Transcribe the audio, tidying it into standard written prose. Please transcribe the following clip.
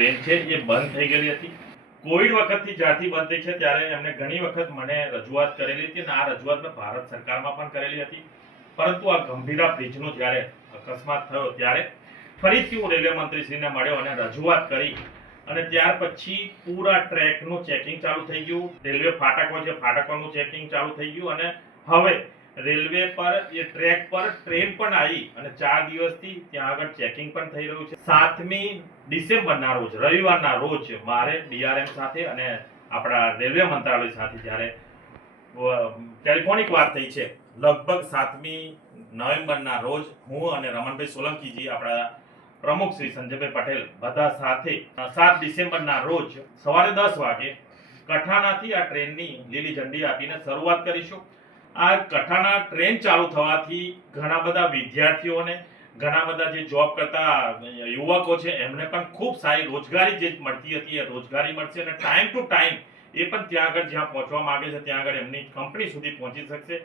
Train છે એ બંધ થઈ ગયેલી હતી. કોવિડ વખતથી જ્યારથી બંધ થઈ છે ત્યારે એમને ઘણી વખત મને રજૂઆત કરેલી હતી અને આ રજૂઆત મેં ભારત સરકારમાં પણ કરેલી હતી. પરંતુ આ ગંભીરા બ્રિજનો જ્યારે અકસ્માત થયો ત્યારે ફરીથી હું રેલવે મંત્રીશ્રીને મળ્યો અને રજૂઆત કરી અને ત્યાર પછી પૂરા ટ્રેકનું ચેકિંગ ચાલુ થઈ ગયું. રેલવે ફાટકો છે ફાટકોનું ચેકિંગ ચાલુ થઈ ગયું અને હવે રેલવે પર એ ટ્રેક પર ટ્રેન પણ આવી અને 4 દિવસથી ત્યાં આગળ ચેકિંગ પણ થઈ રહ્યું છે. 7મી ડિસેમ્બરના રોજ રવિવારના રોજ મારે ડીઆરએમ સાથે અને આપણા રેલવે મંત્રાલય સાથે જ્યારે ટેલિફોનિક વાત થઈ છે, લગભગ 7મી નવેમ્બરના રોજ હું અને રમણભાઈ સોલંકીજી, આપણા પ્રમુખ શ્રી સંજયભાઈ પટેલ બધા સાથે 7 ડિસેમ્બરના રોજ સવારે 10 વાગે કઠાણાથી આ ટ્રેનની લીલી ઝંડી આપીને શરૂઆત કરીશું. આ કઠાણા ટ્રેન ચાલુ થવાથી ઘણા બધા વિદ્યાર્થીઓને, ઘણા બધા જે જોબ કરતા યુવકો છે એમને પણ ખૂબ સારી રોજગારી જે મળતી હતી એ રોજગારી મળશે અને ટાઈમ ટુ ટાઈમ એ પણ ત્યાં આગળ જ્યાં પહોંચવા માંગે છે ત્યાં આગળ એમની કંપની સુધી પહોંચી શકશે.